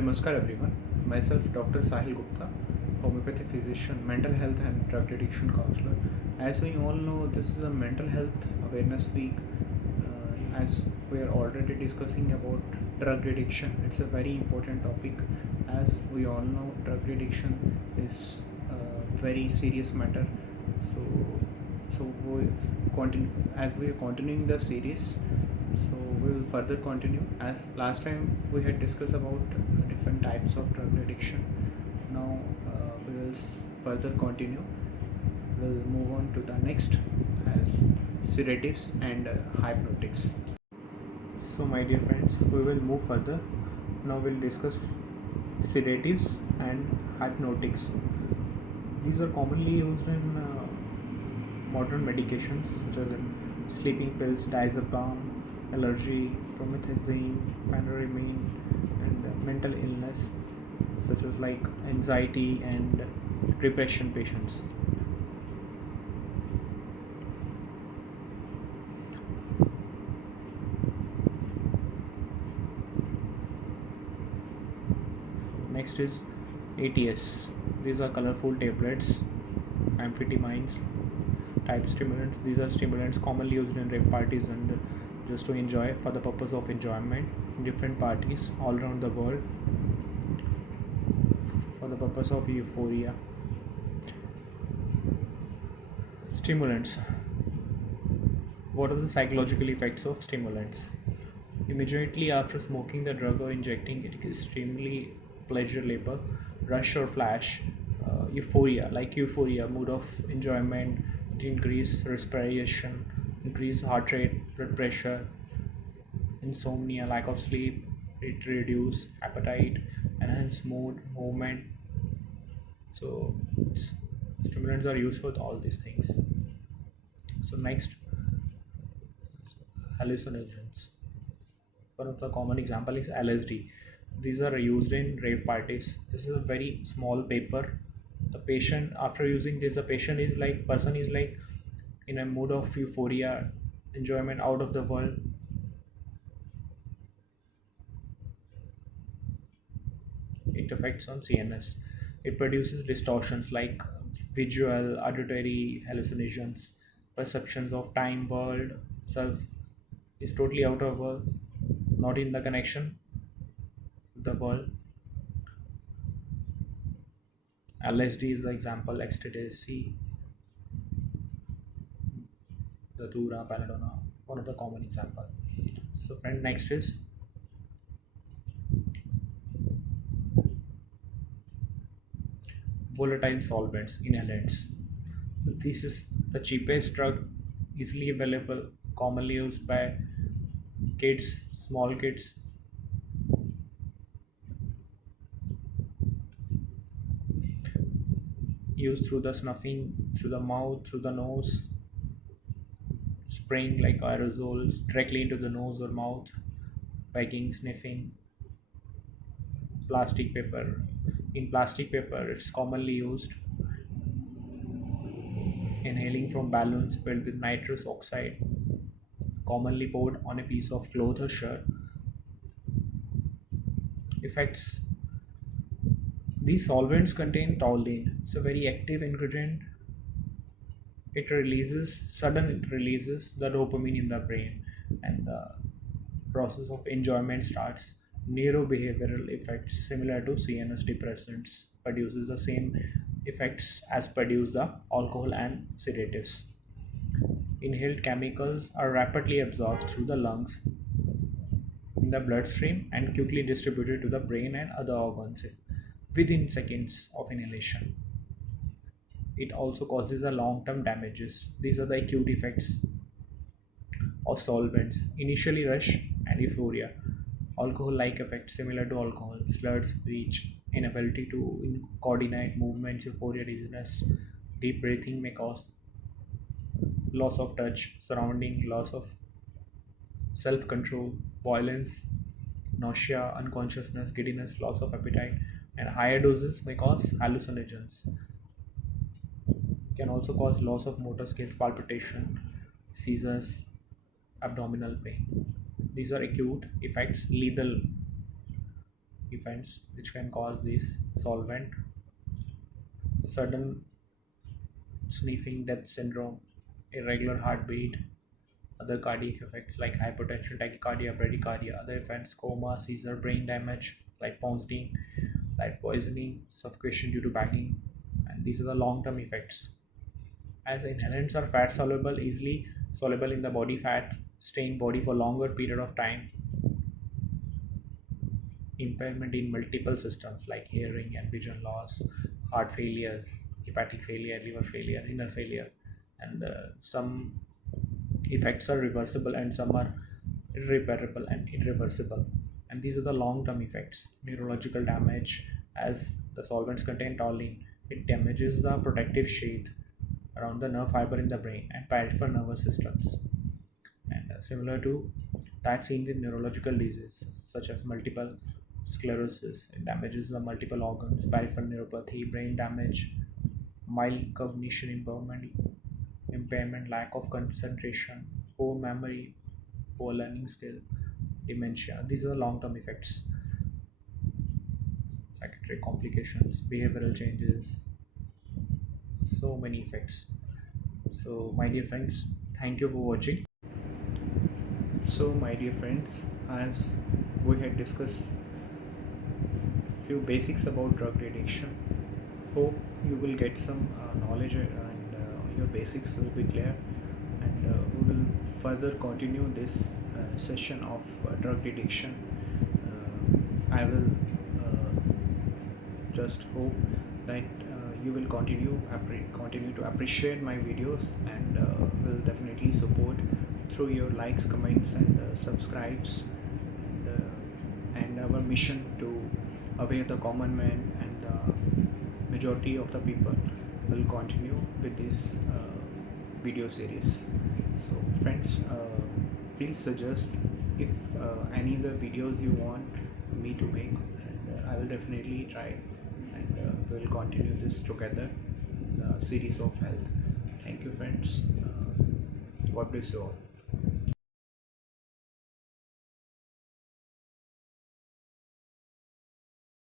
Namaskar everyone. Myself Dr. Sahil Gupta, homeopathic physician, mental health and drug addiction counselor. As we all know, this is a mental health awareness week. As we are already discussing about drug addiction, it's a very important topic. As we all know, drug addiction is a very serious matter. So, so we continue as we are continuing the series. So we will further continue. As last time we had discussed about different types of drug addiction. Now we will further continue. We'll move on to the next as sedatives and hypnotics. So my dear friends, we will move further. Now we'll discuss sedatives and hypnotics. These are commonly used in modern medications such as in sleeping pills, diazepam, allergy, promethazine, phenylephrine, and mental illness such as like anxiety and depression patients. Next is ATS. These are colorful tablets, amphetamines, type stimulants. These are stimulants commonly used in rave parties and just to enjoy for the purpose of enjoyment in different parties all around the world for the purpose of euphoria. Stimulants. What are the psychological effects of stimulants? Immediately after smoking the drug or injecting it, extremely pleasurable, rush or flash, euphoria, mood of enjoyment, increase respiration, increase heart rate, blood pressure, insomnia, lack of sleep, it reduce appetite, enhance mood, movement. So stimulants are used for all these things. So next, hallucinogens. One of the common example is LSD. These are used in rave parties. This is a very small paper. The patient, after using this, the patient is like person is like in a mood of euphoria, enjoyment, out of the world. It affects on CNS. It produces distortions like visual, auditory hallucinations, perceptions of time, world, self is totally out of world, not in the connection with the world. LSD is the example, ecstasy, the Dura, Belladonna, one of the common example. So friend, next is volatile solvents, inhalants. This is the cheapest drug, easily available, commonly used by kids, small kids. Used through the snuffing, through the mouth, through the nose, spraying like aerosols directly into the nose or mouth, packing, sniffing. Plastic paper. In plastic paper, it's commonly used. Inhaling from balloons filled with nitrous oxide, commonly poured on a piece of cloth or shirt. Effects. These solvents contain toluene. It's a very active ingredient. It releases the dopamine in the brain, and the process of enjoyment starts. Neurobehavioral effects similar to CNS depressants produces the same effects as produce the alcohol and sedatives. Inhaled chemicals are rapidly absorbed through the lungs in the bloodstream and quickly distributed to the brain and other organs within seconds of inhalation. It also causes a long-term damages. These are the acute effects of solvents. Initially rush and euphoria. Alcohol-like effects similar to alcohol. Slurred speech, inability to coordinate movements, euphoria, dizziness. Deep breathing may cause loss of touch, surrounding, loss of self-control, violence, nausea, unconsciousness, giddiness, loss of appetite, and higher doses may cause hallucinogens. Can also cause loss of motor skills, palpitation, seizures, abdominal pain. These are acute effects, lethal events which can cause this solvent: sudden sniffing death syndrome, irregular heartbeat, other cardiac effects like hypertension, tachycardia, bradycardia, other events, coma, seizure, brain damage like poisoning, light poisoning, suffocation due to bagging, and these are the long-term effects. As inhalants are fat soluble, easily soluble in the body fat, stay in body for longer period of time, impairment in multiple systems like hearing and vision loss, heart failures, hepatic failure, liver failure, renal failure, and some effects are reversible and some are irreparable and irreversible. And these are the long-term effects. Neurological damage: as the solvents contain toluene, it damages the protective sheath around the nerve fiber in the brain and peripheral nervous systems. And similar to that seen with neurological diseases such as multiple sclerosis, it damages the multiple organs, peripheral neuropathy, brain damage, mild cognition impairment, lack of concentration, poor memory, poor learning skill, dementia. These are long-term effects. Psychiatric complications, behavioral changes, so many effects. So my dear friends, thank you for watching. So my dear friends, as we had discussed few basics about drug addiction, hope you will get some knowledge, and your basics will be clear, and we will further continue this session of drug addiction. I will just hope that you will continue to appreciate my videos, and will definitely support through your likes, comments, and subscribes, and our mission to aware the common man and the majority of the people will continue with this video series. So friends, please suggest if any other videos you want me to make, and I will definitely try, and we'll continue this together, series of health. Thank you friends. God bless you all.